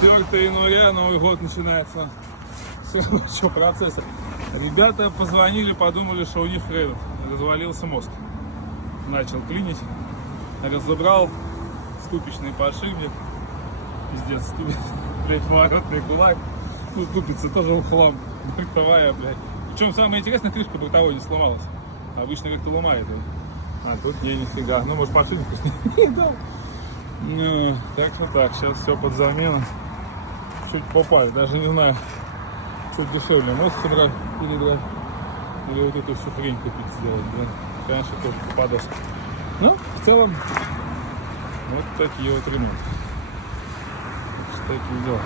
4 января, Новый год начинается. Все, что, процессы. Ребята позвонили, подумали, что у них развалился мозг. Начал клинить. Разобрал ступичный подшипник. Пиздец, блядь, поворотный кулак. Ну, ступица тоже в хлам. Бортовая, блядь. Причем самое интересное, крышка бортовой не сломалась. Обычно как-то ломает его. А тут не, нифига. Ну, может, подшипник не дал. Ну, так что так, сейчас все под замену. Чуть попали, даже не знаю, чуть дешевле. Мост собрать, передрать. Или вот эту всю хрень купить, сделать, да. Конечно, тоже попадос. Ну, в целом, вот такие вот ремонты. Такие дела.